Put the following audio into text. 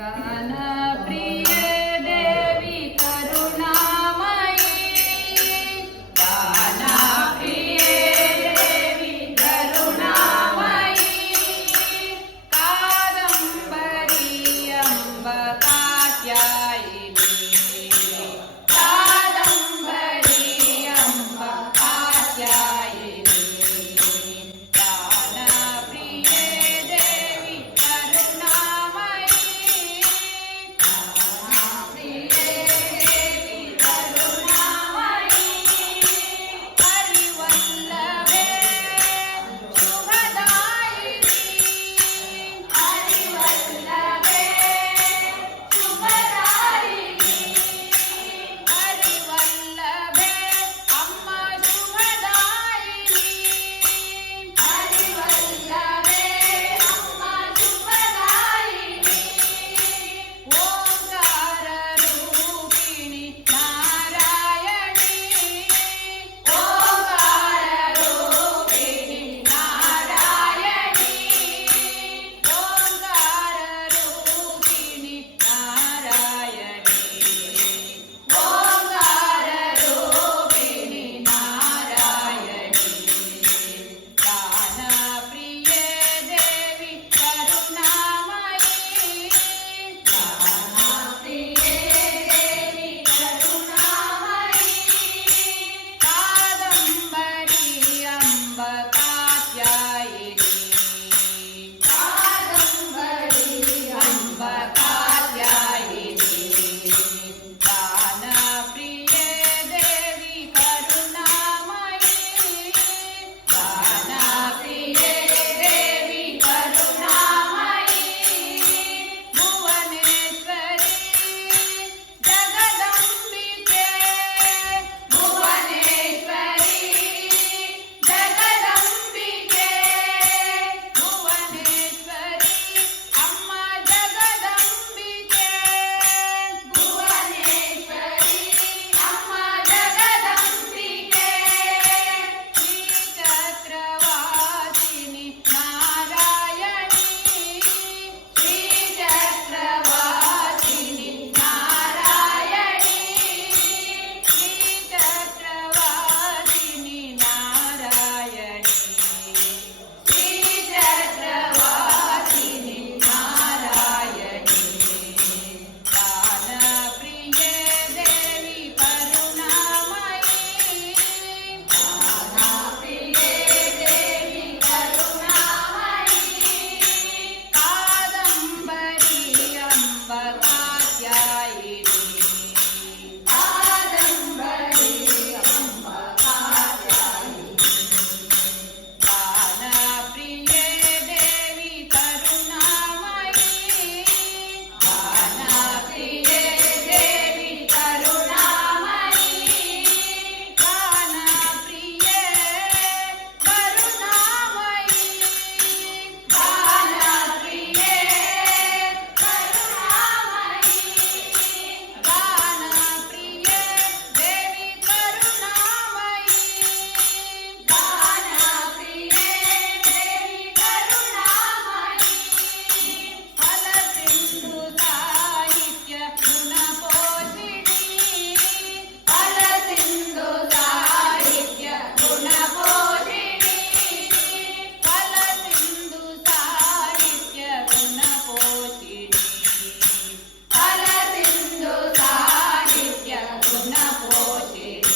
गान प्रिय 国旗。